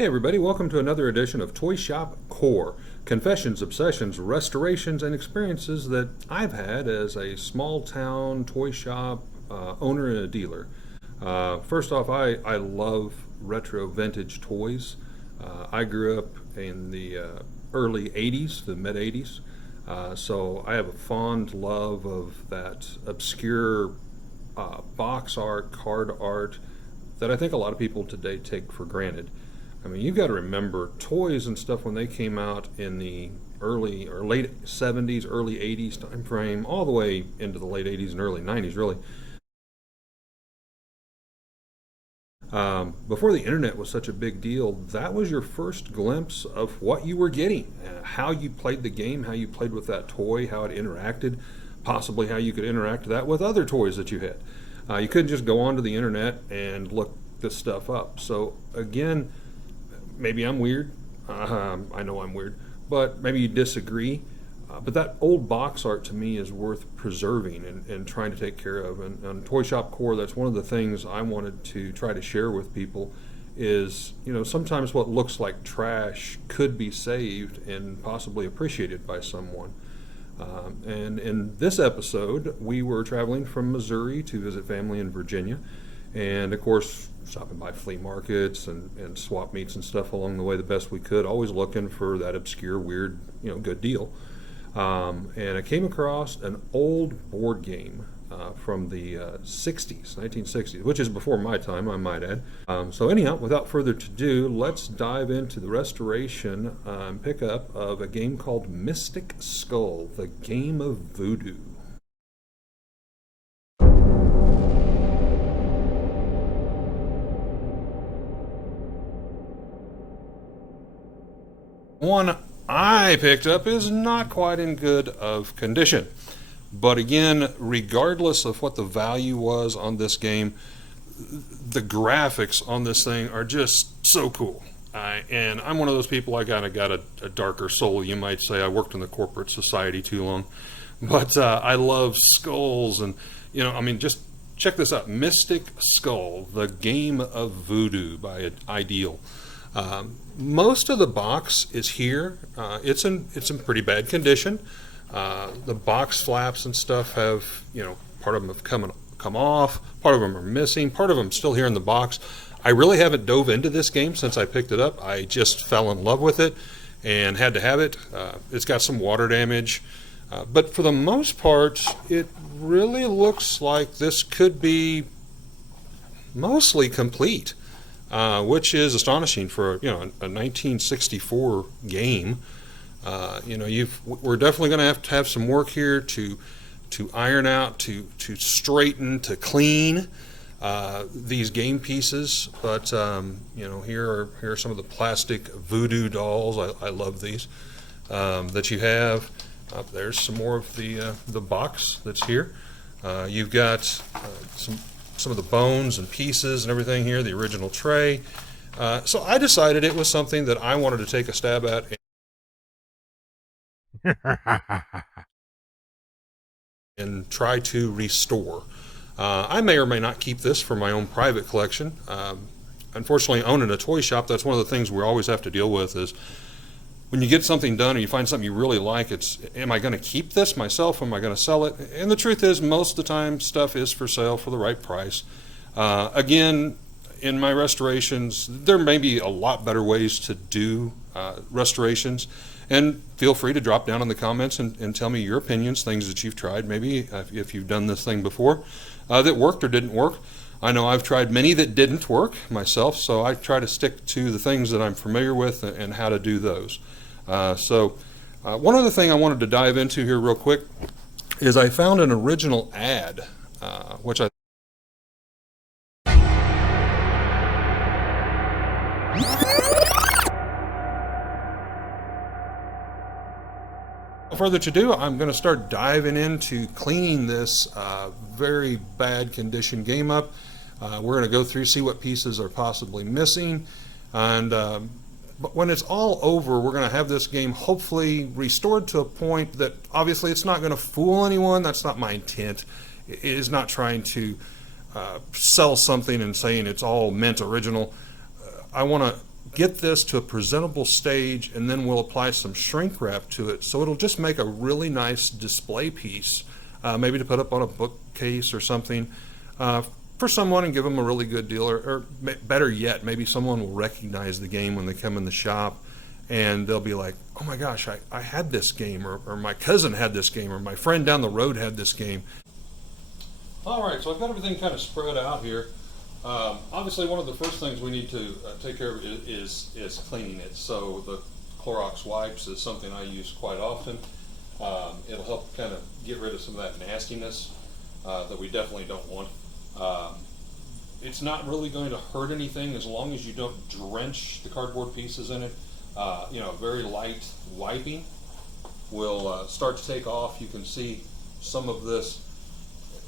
Hey everybody, welcome to another edition of Toy Shop Core. Confessions, obsessions, restorations, and experiences that I've had as a small town toy shop owner and a dealer. First off, I love retro vintage toys. I grew up in the early 80s, the mid 80s, so I have a fond love of that obscure box art, card art that I think a lot of people today take for granted. I mean, you've got to remember toys and stuff when they came out in the early or late 70s, early 80s time frame, all the way into the late 80s and early 90s, really. Before the internet was such a big deal, that was your first glimpse of what you were getting, how you played the game, how you played with that toy, how it interacted, possibly how you could interact that with other toys that you had. You couldn't just go onto the internet and look this stuff up. So again, maybe I'm weird. I know I'm weird, but maybe you disagree. But that old box art to me is worth preserving and trying to take care of. And on Toy Shop Core, that's one of the things I wanted to try to share with people is, you know, sometimes what looks like trash could be saved and possibly appreciated by someone. And in this episode, we were traveling from Missouri to visit family in Virginia. And of course, stopping by flea markets and swap meets and stuff along the way the best we could, always looking for that obscure, weird, good deal. And I came across an old board game from the 60s, 1960s, which is before my time, I might add. So anyhow, without further ado, let's dive into the restoration and pickup of a game called Mystic Skull, the Game of Voodoo. One I picked up is not quite in good of condition. But again, regardless of what the value was on this game, the graphics on this thing are just so cool. And I'm one of those people, I kind of got a darker soul, you might say. I worked in the corporate society too long. But I love skulls and, just check this out. Mystic Skull, the Game of Voodoo by Ideal. Most of the box is here. It's in pretty bad condition. The box flaps and stuff have, part of them have come off, part of them are missing, part of them still here in the box. I really haven't dove into this game since I picked it up. I just fell in love with it and had to have it. It's got some water damage, but for the most part, it really looks like this could be mostly complete. Which is astonishing for a 1964 game. We're definitely going to have some work here to iron out, to straighten, to clean these game pieces. But here are some of the plastic voodoo dolls. I love these that you have. There's some more of the box that's here. You've got some of the bones and pieces and everything here, the original tray. So I decided it was something that I wanted to take a stab at and try to restore. I may or may not keep this for my own private collection. Unfortunately, owning a toy shop, that's one of the things we always have to deal with is when you get something done or you find something you really like, am I going to keep this myself? Am I going to sell it? And the truth is, most of the time, stuff is for sale for the right price. Again, in my restorations, there may be a lot better ways to do restorations. And feel free to drop down in the comments and tell me your opinions, things that you've tried, maybe if you've done this thing before, that worked or didn't work. I know I've tried many that didn't work myself, so I try to stick to the things that I'm familiar with and how to do those. One other thing I wanted to dive into here real quick is I found an original ad, which Without further ado, I'm going to start diving into cleaning this very bad condition game up. We're going to go through, see what pieces are possibly missing, and but when it's all over, we're going to have this game hopefully restored to a point that obviously it's not going to fool anyone. That's not my intent. It is not trying to sell something and saying it's all meant original. I want to get this to a presentable stage, and then we'll apply some shrink wrap to it, so it'll just make a really nice display piece, maybe to put up on a bookcase or something, for someone, and give them a really good deal, or better yet, maybe someone will recognize the game when they come in the shop, and they'll be like, oh my gosh, I had this game, or my cousin had this game, or my friend down the road had this game. All right, so I've got everything kind of spread out here. Obviously, one of the first things we need to take care of is cleaning it. So the Clorox wipes is something I use quite often. It'll help kind of get rid of some of that nastiness that we definitely don't want. It's not really going to hurt anything as long as you don't drench the cardboard pieces in it. Very light wiping will start to take off. You can see some of this,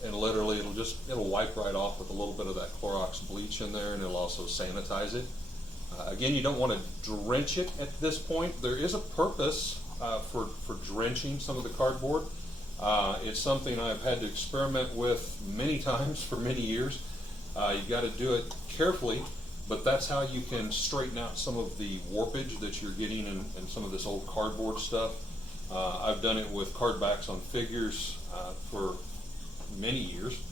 and literally it'll wipe right off with a little bit of that Clorox bleach in there, and it'll also sanitize it. Again, you don't want to drench it at this point. There is a purpose for drenching some of the cardboard. It's something I've had to experiment with many times for many years. You got to do it carefully, but that's how you can straighten out some of the warpage that you're getting in some of this old cardboard stuff. I've done it with card backs on figures for many years.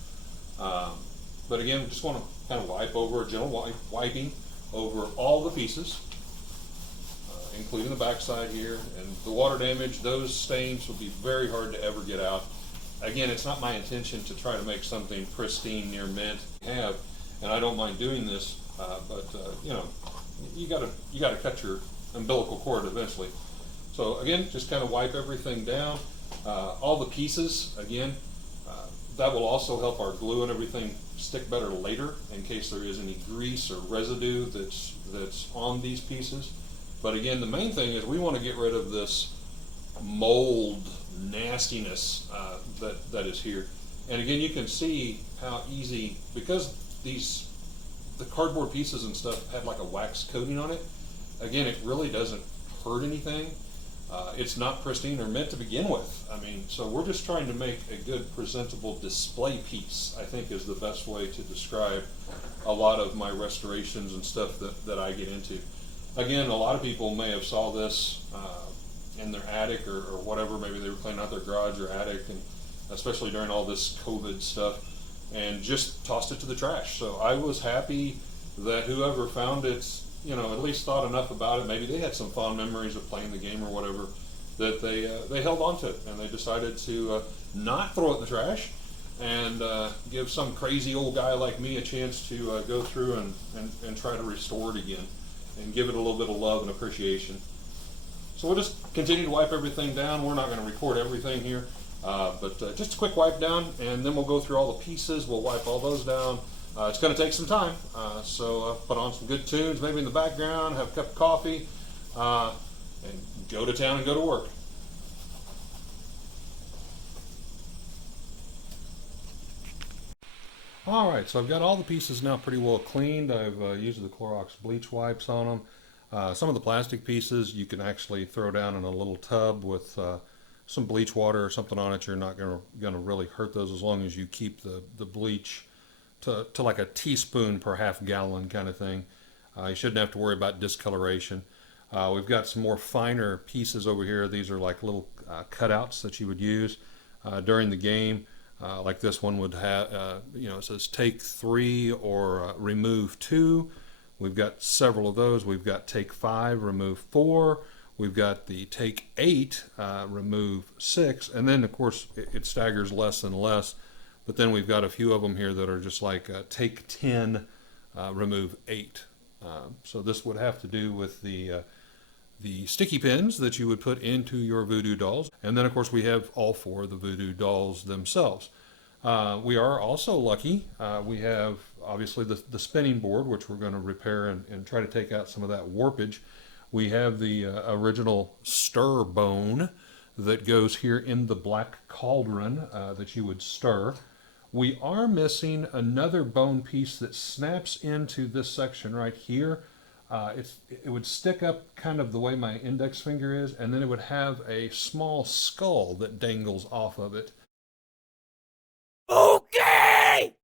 But again, we just want to kind of wipe over, a gentle wiping over all the pieces, including the backside here. And the water damage, those stains will be very hard to ever get out. Again, it's not my intention to try to make something pristine near mint. And I don't mind doing this, but you gotta cut your umbilical cord eventually. So again, just kind of wipe everything down. All the pieces, again, that will also help our glue and everything stick better later in case there is any grease or residue that's on these pieces. But again, the main thing is we want to get rid of this mold nastiness that is here. And again, you can see how easy, because the cardboard pieces and stuff have like a wax coating on it. Again, it really doesn't hurt anything. It's not pristine or meant to begin with. I mean, so we're just trying to make a good presentable display piece, I think is the best way to describe a lot of my restorations and stuff that I get into. Again, a lot of people may have saw this in their attic or whatever. Maybe they were cleaning out their garage or attic, and especially during all this COVID stuff, and just tossed it to the trash. So I was happy that whoever found it, at least thought enough about it. Maybe they had some fond memories of playing the game or whatever, that they held on to it, and they decided to not throw it in the trash and give some crazy old guy like me a chance to go through and try to restore it again and give it a little bit of love and appreciation. So we'll just continue to wipe everything down. We're not going to record everything here, but just a quick wipe down, and then we'll go through all the pieces. We'll wipe all those down. It's going to take some time, so put on some good tunes, maybe in the background, have a cup of coffee, and go to town and go to work. All right, so I've got all the pieces now pretty well cleaned. I've used the Clorox bleach wipes on them. Some of the plastic pieces you can actually throw down in a little tub with some bleach water or something on it. You're not going to really hurt those as long as you keep the bleach to like a teaspoon per half gallon kind of thing. You shouldn't have to worry about discoloration. We've got some more finer pieces over here. These are like little cutouts that you would use during the game. Like this one would have, it says take 3 or remove 2. We've got several of those. We've got take 5, remove 4. We've got the take 8, remove 6. And then, of course, it staggers less and less. But then we've got a few of them here that are just like take 10, remove 8. So this would have to do with the sticky pins that you would put into your Voodoo dolls. And then, of course, we have all 4 of the Voodoo dolls themselves. We are also lucky. We have, obviously, the spinning board, which we're going to repair and try to take out some of that warpage. We have the original stir bone that goes here in the black cauldron that you would stir. We are missing another bone piece that snaps into this section right here. It would stick up kind of the way my index finger is, and then it would have a small skull that dangles off of it. Okay!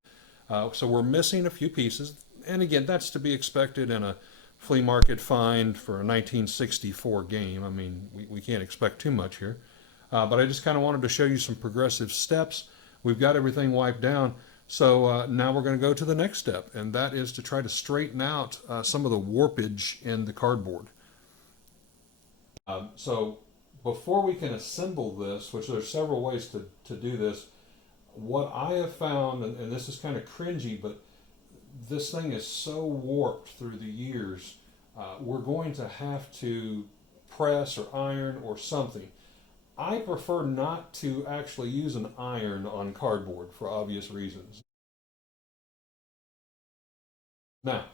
So we're missing a few pieces, and again, that's to be expected in a flea market find for a 1964 game. I mean, we can't expect too much here. But I just kind of wanted to show you some progressive steps. We've got everything wiped down. So now we're going to go to the next step, and that is to try to straighten out some of the warpage in the cardboard. So before we can assemble this, which there's several ways to do this, what I have found, and this is kind of cringy, but this thing is so warped through the years, we're going to have to press or iron or something. I prefer not to actually use an iron on cardboard for obvious reasons. Now,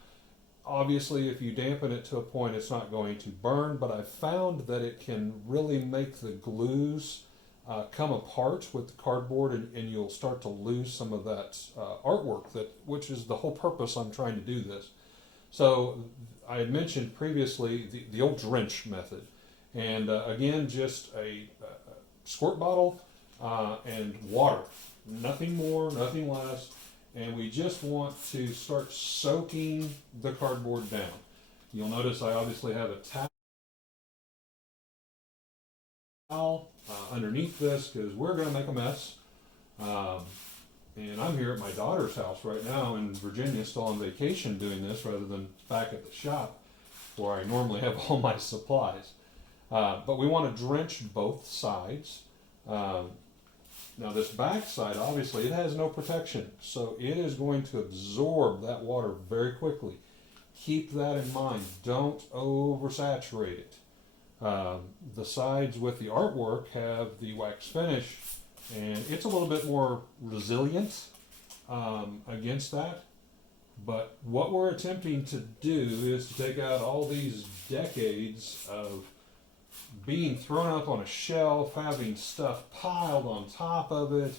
obviously, if you dampen it to a point, it's not going to burn, but I've found that it can really make the glues come apart with the cardboard, and you'll start to lose some of that artwork, which is the whole purpose I'm trying to do this. So I had mentioned previously the old drench method. And again, just a squirt bottle and water. Nothing more, nothing less. And we just want to start soaking the cardboard down. You'll notice I obviously have a towel underneath this because we're going to make a mess. And I'm here at my daughter's house right now in Virginia, still on vacation doing this rather than back at the shop where I normally have all my supplies. But we want to drench both sides. Now this back side, obviously, it has no protection, so it is going to absorb that water very quickly. Keep that in mind. Don't oversaturate it. The sides with the artwork have the wax finish, and it's a little bit more resilient against that. But what we're attempting to do is to take out all these decades of being thrown up on a shelf, having stuff piled on top of it,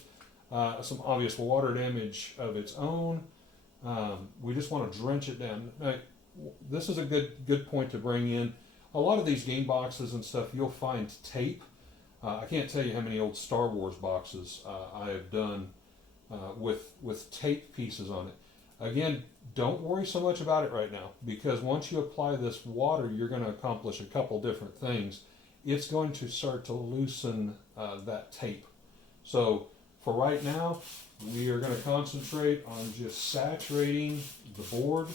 some obvious water damage of its own. We just want to drench it down. Now, this is a good point to bring in. A lot of these game boxes and stuff, you'll find tape. I can't tell you how many old Star Wars boxes I have done with tape pieces on it. Again, don't worry so much about it right now, because once you apply this water, you're going to accomplish a couple different things. It's going to start to loosen that tape. So for right now, we are going to concentrate on just saturating the board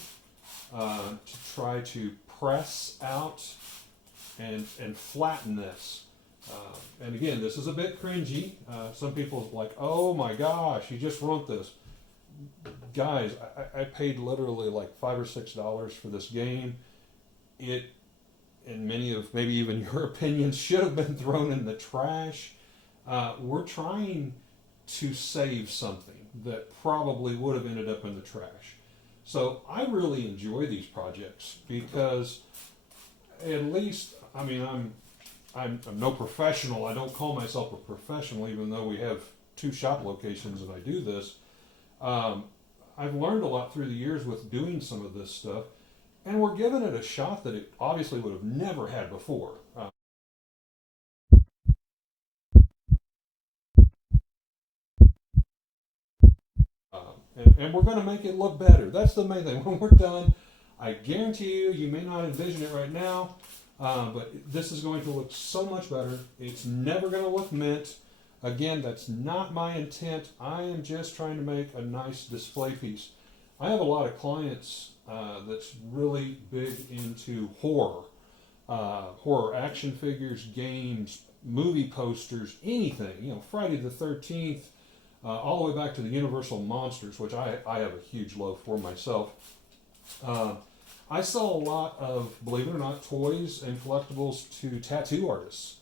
to try to press out and flatten this. And again, this is a bit cringy. Some people are like, oh my gosh, you just ruined this. Guys, I paid literally like $5 or $6 for this game. It, in many of maybe even your opinions, should have been thrown in the trash. We're trying to save something that probably would have ended up in the trash. So I really enjoy these projects because at least, I mean, I'm no professional. I don't call myself a professional, even though we have 2 shop locations and I do this. I've learned a lot through the years with doing some of this stuff, and we're giving it a shot that it obviously would have never had before. And we're going to make it look better. That's the main thing. When we're done, I guarantee you, you may not envision it right now, but this is going to look so much better. It's never going to look mint. Again, that's not my intent. I am just trying to make a nice display piece. I have a lot of clients that's really big into horror. Horror action figures, games, movie posters, anything. You know, Friday the 13th, all the way back to the Universal Monsters, which I have a huge love for myself. I sell a lot of, believe it or not, toys and collectibles to tattoo artists.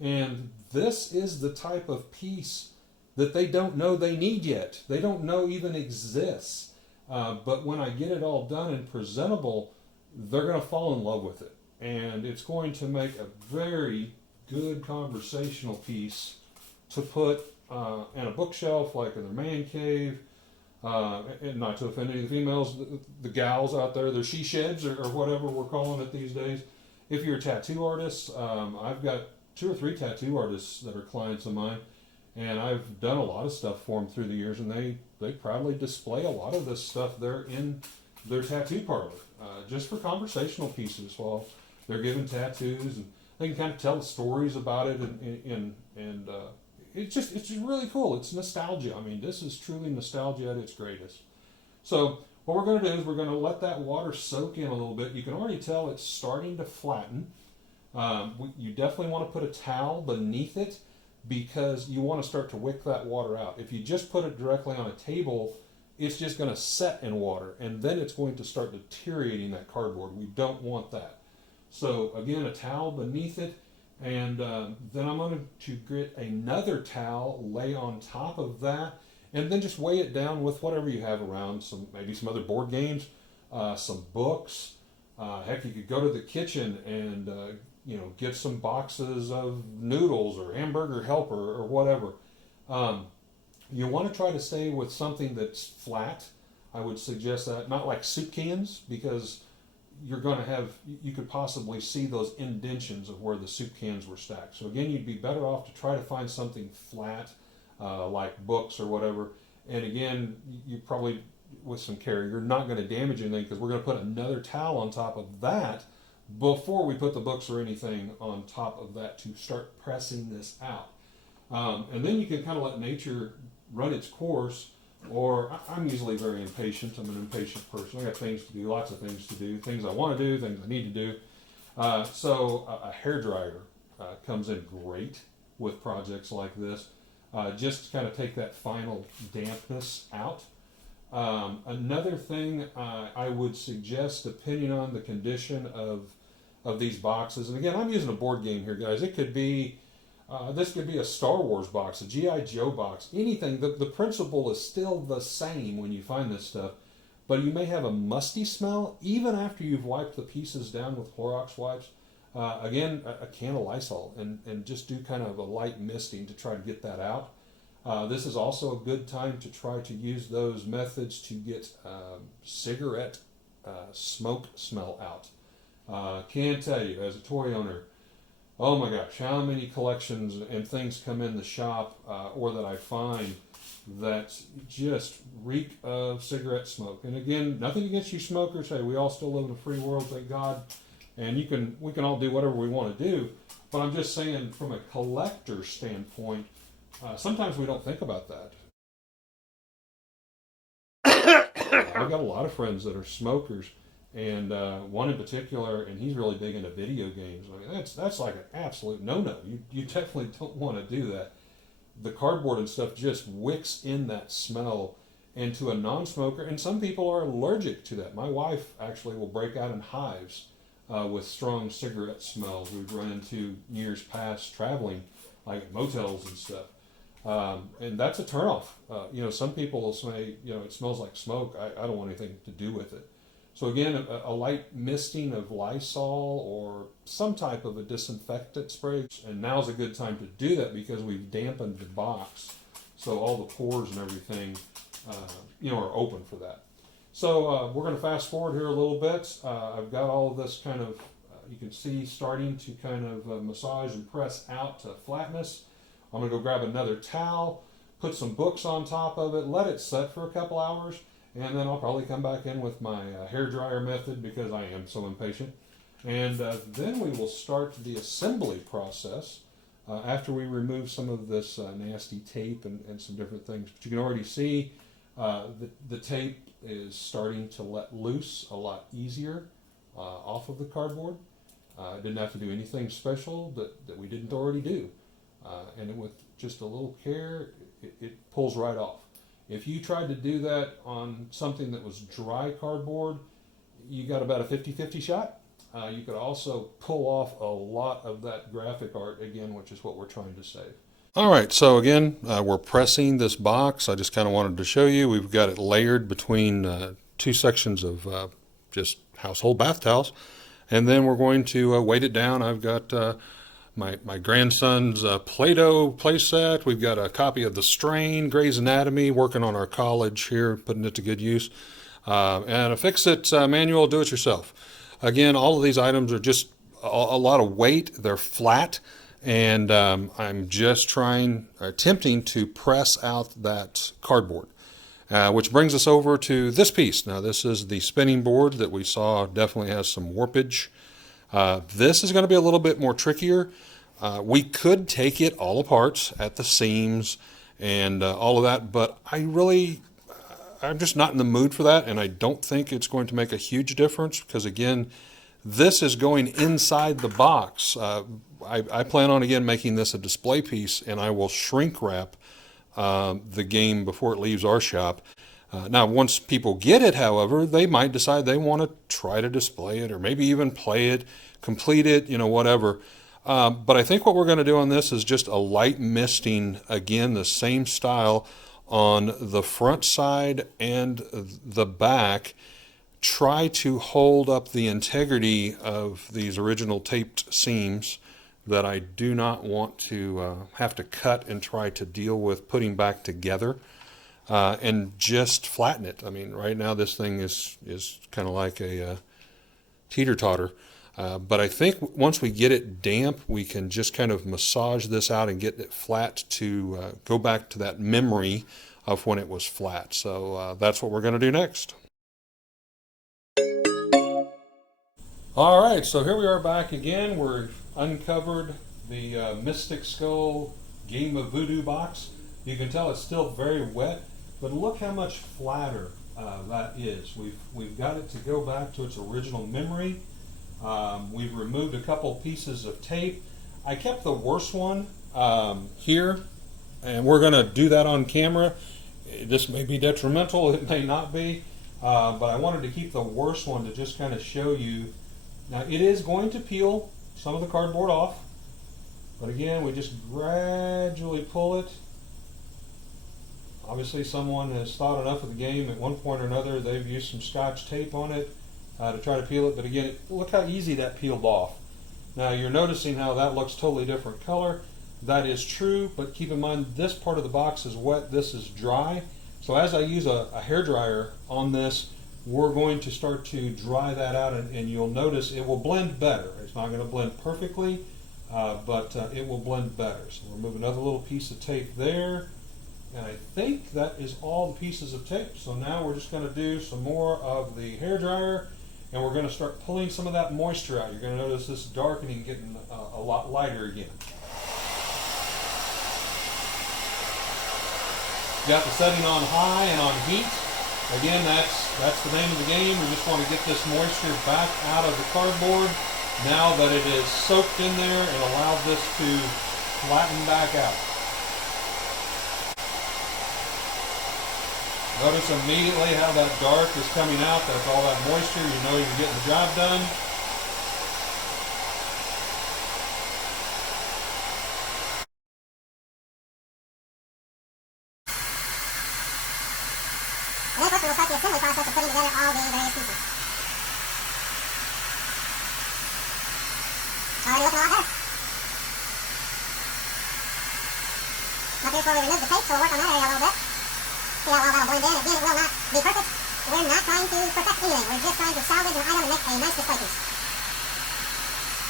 And this is the type of piece that they don't know they need yet. They don't know even exists. But when I get it all done and presentable, they're going to fall in love with it. And it's going to make a very good conversational piece to put in a bookshelf, like in their man cave. And not to offend any of the females, the gals out there, the she sheds or whatever we're calling it these days. If you're a tattoo artist, I've got 2 or 3 tattoo artists that are clients of mine, and I've done a lot of stuff for them through the years, and they proudly display a lot of this stuff there in their tattoo parlor, just for conversational pieces while they're given tattoos, and they can kind of tell the stories about it, and it's just really cool. It's nostalgia. I mean, this is truly nostalgia at its greatest. So what we're going to do is we're going to let that water soak in a little bit. You can already tell it's starting to flatten. You definitely want to put a towel beneath it because you want to start to wick that water out. If you just put it directly on a table, it's just going to set in water, and then it's going to start deteriorating that cardboard. We don't want that. So again, a towel beneath it, and then I'm going to get another towel, lay on top of that, and then just weigh it down with whatever you have around, maybe some other board games, some books. Heck, you could go to the kitchen and get some boxes of noodles or hamburger helper or whatever. You want to try to stay with something that's flat. I would suggest that, not like soup cans, because you're going to have, you could possibly see those indentions of where the soup cans were stacked. So again, you'd be better off to try to find something flat, like books or whatever. And again, you probably, with some care, you're not going to damage anything, because we're going to put another towel on top of that before we put the books or anything on top of that to start pressing this out. And then you can kind of let nature run its course, or I'm usually very impatient. I'm an impatient person. I got things to do, lots of things to do, things I want to do, things I need to do. So a hairdryer comes in great with projects like this, just to kind of take that final dampness out. Another thing I would suggest, depending on the condition of these boxes, and again, I'm using a board game here, guys. It could be this could be a Star Wars box, a G.I. Joe box, anything. The principle is still the same when you find this stuff, but you may have a musty smell even after you've wiped the pieces down with Clorox wipes. Again, a can of Lysol, and just do kind of a light misting to try to get that out. This is also a good time to try to use those methods to get cigarette smoke smell out. Can't tell you, as a toy owner, oh my gosh, how many collections and things come in the shop or that I find that just reek of cigarette smoke. And again, nothing against you smokers. Hey, we all still live in a free world, thank God, and we can all do whatever we want to do. But I'm just saying, from a collector standpoint, sometimes we don't think about that. I've got a lot of friends that are smokers, and one in particular, and he's really big into video games. I mean, that's like an absolute no-no. You definitely don't want to do that. The cardboard and stuff just wicks in that smell, and to a non-smoker, and some people are allergic to that. My wife actually will break out in hives with strong cigarette smells we've run into years past traveling, like at motels and stuff. And that's a turnoff. Some people will say, it smells like smoke. I don't want anything to do with it. So again, a light misting of Lysol or some type of a disinfectant spray. And now's a good time to do that because we've dampened the box. So all the pores and everything, are open for that. So we're going to fast forward here a little bit. I've got all of this kind of, you can see, starting to kind of massage and press out to flatness. I'm going to go grab another towel, put some books on top of it, let it set for a couple hours, and then I'll probably come back in with my hair dryer method because I am so impatient. And then we will start the assembly process after we remove some of this nasty tape and some different things. But you can already see the tape is starting to let loose a lot easier off of the cardboard. Didn't have to do anything special that we didn't already do. And with just a little care, it pulls right off. If you tried to do that on something that was dry cardboard, you got about a 50-50 shot. You could also pull off a lot of that graphic art again, which is what we're trying to save. All right, so again, we're pressing this box. I just kind of wanted to show you. We've got it layered between two sections of just household bath towels. And then we're going to weight it down. I've got my grandson's Play-Doh playset. We've got a copy of The Strain, Grey's Anatomy, working on our college here, putting it to good use. And a Fix-It manual, do-it-yourself. Again, all of these items are just a lot of weight. They're flat. And I'm just attempting to press out that cardboard. Which brings us over to this piece. Now this is the spinning board that we saw definitely has some warpage. This is going to be a little bit more trickier. We could take it all apart at the seams and all of that, but I'm just not in the mood for that, and I don't think it's going to make a huge difference because, again, this is going inside the box. I plan on, again, making this a display piece, and I will shrink wrap the game before it leaves our shop. Now, once people get it, however, they might decide they want to try to display it or maybe even play it, complete it, whatever. But I think what we're going to do on this is just a light misting, again, the same style on the front side and the back. Try to hold up the integrity of these original taped seams that I do not want to have to cut and try to deal with putting back together, and just flatten it. I mean, right now this thing is kind of like a teeter-totter. But I think once we get it damp, we can just kind of massage this out and get it flat to go back to that memory of when it was flat. So that's what we're going to do next. All right, so here we are back again. We've uncovered the Mystic Skull Game of Voodoo box. You can tell it's still very wet, but look how much flatter that is. We've got it to go back to its original memory. We've removed a couple pieces of tape. I kept the worst one here, and we're going to do that on camera. This may be detrimental, it may not be, but I wanted to keep the worst one to just kind of show you. Now it is going to peel some of the cardboard off, but again, we just gradually pull it. Obviously someone has thought enough of the game at one point or another. They've used some Scotch tape on it to try to peel it, but again, look how easy that peeled off. Now you're noticing how that looks totally different color. That is true, but keep in mind this part of the box is wet, this is dry. So as I use a hairdryer on this, we're going to start to dry that out, and you'll notice it will blend better. It's not going to blend perfectly, but it will blend better. So we'll remove another little piece of tape there, and I think that is all the pieces of tape. So now we're just going to do some more of the hairdryer, and we're going to start pulling some of that moisture out. You're going to notice this darkening getting a lot lighter again. Got the setting on high and on heat. Again, that's the name of the game. We just want to get this moisture back out of the cardboard now that it is soaked in there and allow this to flatten back out. Notice immediately how that dark is coming out. That's all that moisture. You know you're getting the job done. And then of course we'll start the assembly process of putting together all the various pieces. Already looking a lot better. Now here's where we remove the tape, so we'll work on that area a little bit. See how well that'll blend in. Again, it will not be perfect. We're not trying to perfect anything. We're just trying to salvage an item and make a nice display piece.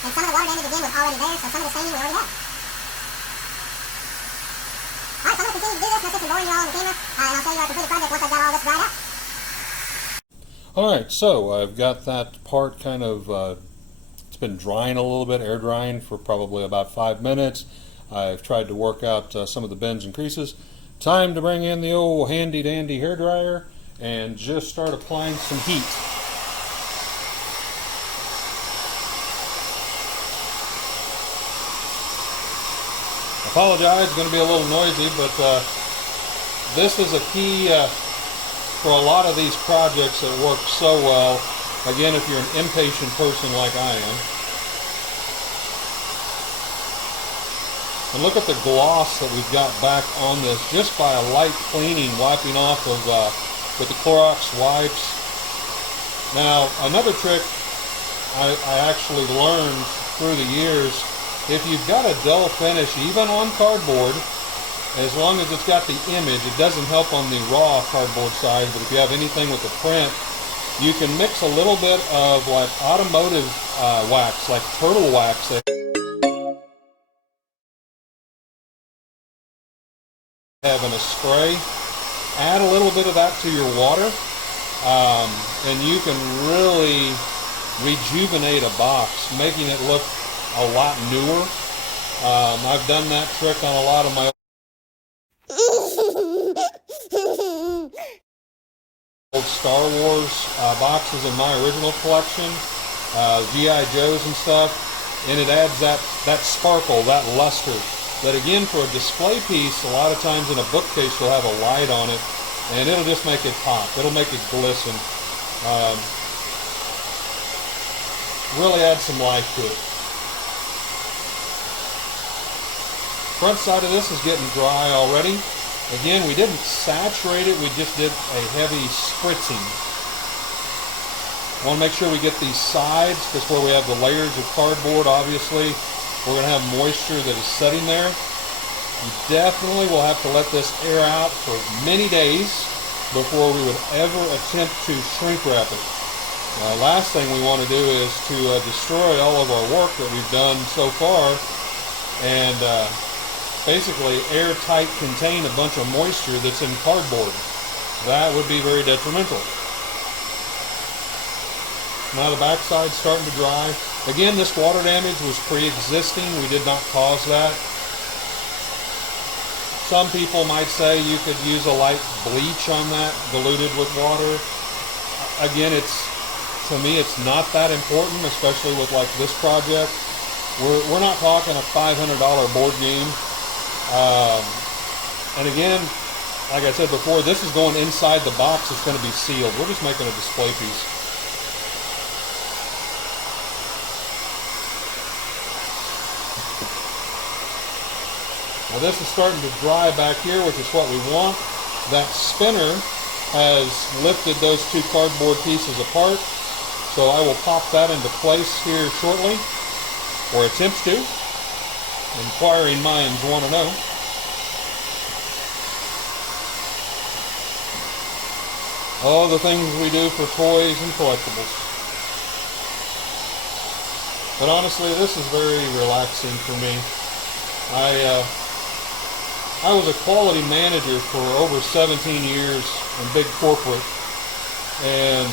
And some of the water damage again was already there, so some of the staining we already had. Alright, so I'm going to continue to do this, not just boring you all on the camera, and I'll show you our completed project once I've got all this dried out. Alright, so I've got that part kind of, it's been drying a little bit, air drying for probably about 5 minutes. I've tried to work out some of the bends and creases. Time to bring in the old handy dandy hairdryer and just start applying some heat. Apologize, it's going to be a little noisy, but this is a key for a lot of these projects that work so well. Again, if you're an impatient person like I am. And look at the gloss that we've got back on this just by a light cleaning, wiping off of with the Clorox wipes. Now, another trick I actually learned through the years, if you've got a dull finish, even on cardboard, as long as it's got the image, it doesn't help on the raw cardboard side, but if you have anything with the print, you can mix a little bit of like automotive wax, like turtle wax. Having a spray, Add a little bit of that to your water, and you can really rejuvenate a box, making it look a lot newer. I've done that trick on a lot of my old Star Wars boxes in my original collection, G.I. Joes and stuff, and it adds that sparkle, that luster, that again, for a display piece, a lot of times in a bookcase you'll have a light on it, and it'll just make it pop, it'll make it glisten, really add some life to it. Front side of this is getting dry already. Again, we didn't saturate it, we just did a heavy spritzing. I want to make sure we get these sides, because where we have the layers of cardboard, obviously, we're going to have moisture that is setting there. You definitely will have to let this air out for many days before we would ever attempt to shrink wrap it. Last thing we want to do is to destroy all of our work that we've done so far and basically airtight contain a bunch of moisture that's in cardboard. That would be very detrimental. Now the backside's starting to dry. Again, this water damage was pre-existing. We did not cause that. Some people might say you could use a light bleach on that, diluted with water. Again, to me, it's not that important, especially with like this project. We're not talking a $500 board game. And again, like I said before, this is going inside the box. It's going to be sealed. We're just making a display piece. Now this is starting to dry back here, which is what we want. That spinner has lifted those two cardboard pieces apart. So I will pop that into place here shortly, or attempt to. Inquiring minds want to know. All the things we do for toys and collectibles. But honestly, this is very relaxing for me. I was a quality manager for over 17 years in big corporate, and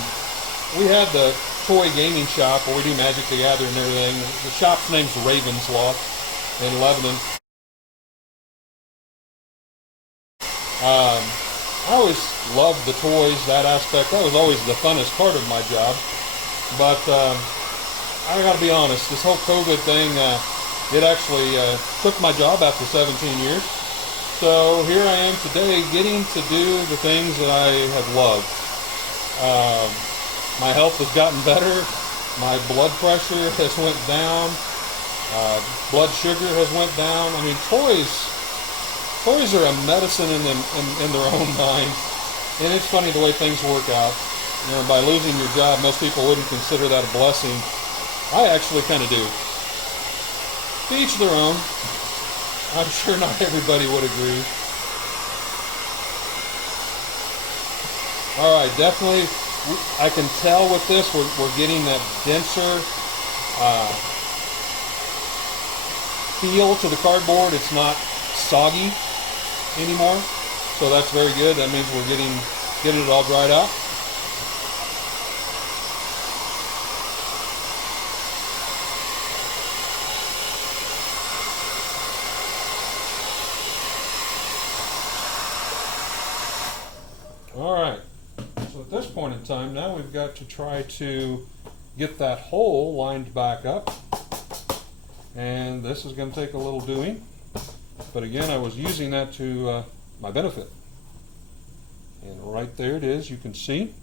we had the toy gaming shop where we do Magic the Gathering and everything. The shop's name's Raven's Loft in Lebanon. I always loved the toys, that aspect. That was always the funnest part of my job. But I gotta be honest, this whole COVID thing, it actually took my job after 17 years. So here I am today getting to do the things that I have loved. My health has gotten better. My blood pressure has went down. Blood sugar has went down. I mean, toys are a medicine in their own mind. And it's funny the way things work out. You know, by losing your job, most people wouldn't consider that a blessing. I actually kind of do. To each their own. I'm sure not everybody would agree. All right, definitely, I can tell with this, we're getting that denser feel to the cardboard. It's not soggy anymore, so that's very good. That means we're getting it all dried out. All right, so at this point in time, now we've got to try to get that hole lined back up. And this is going to take a little doing. But again, I was using that to my benefit. And right there it is, you can see.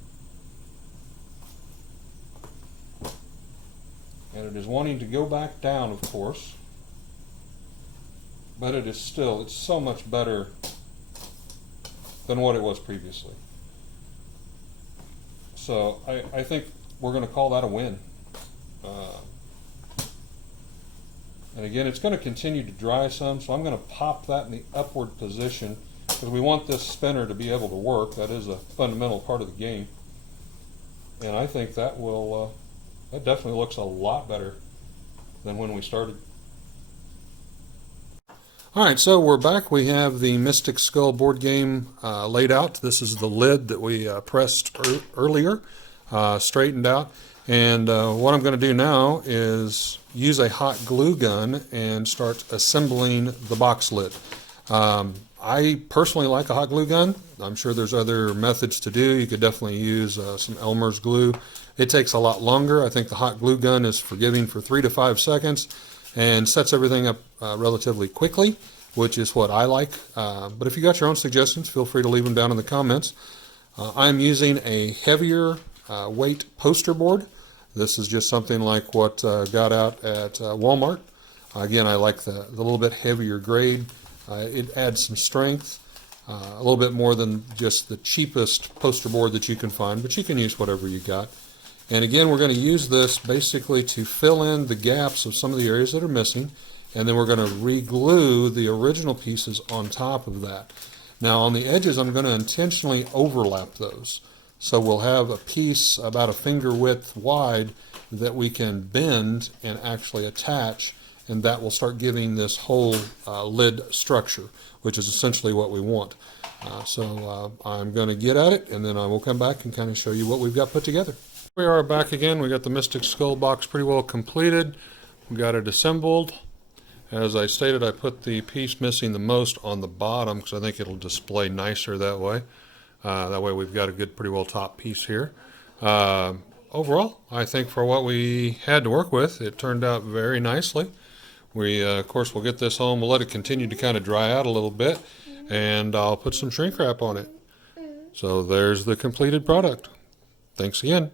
And it is wanting to go back down, of course. But it is still, it's so much better than what it was previously. So I think we're going to call that a win. And again, it's going to continue to dry some, so I'm going to pop that in the upward position because we want this spinner to be able to work. That is a fundamental part of the game. And I think that will, that definitely looks a lot better than when we started. Alright, so we're back. We have the Mystic Skull board game laid out. This is the lid that we pressed earlier, straightened out. And what I'm going to do now is use a hot glue gun and start assembling the box lid. I personally like a hot glue gun. I'm sure there's other methods to do. You could definitely use some Elmer's glue. It takes a lot longer. I think the hot glue gun is forgiving for 3 to 5 seconds and sets everything up relatively quickly, which is what I like. But if you got your own suggestions, feel free to leave them down in the comments. I'm using a heavier weight poster board. This is just something like what got out at Walmart. Again, I like the little bit heavier grade. It adds some strength, a little bit more than just the cheapest poster board that you can find, but you can use whatever you got. And again, we're going to use this basically to fill in the gaps of some of the areas that are missing, and then we're going to re-glue the original pieces on top of that. Now on the edges, I'm going to intentionally overlap those. So we'll have a piece about a finger width wide that we can bend and actually attach, and that will start giving this whole lid structure, which is essentially what we want. So I'm going to get at it, and then I will come back and kind of show you what we've got put together. We are back again. We got the Mystic Skull box pretty well completed. We got it assembled. As I stated, I put the piece missing the most on the bottom because I think it'll display nicer that way. That way we've got a good, pretty well top piece here. Overall, I think for what we had to work with, it turned out very nicely. We, of course, will get this home. We'll let it continue to kind of dry out a little bit, and I'll put some shrink wrap on it. So there's the completed product. Thanks again.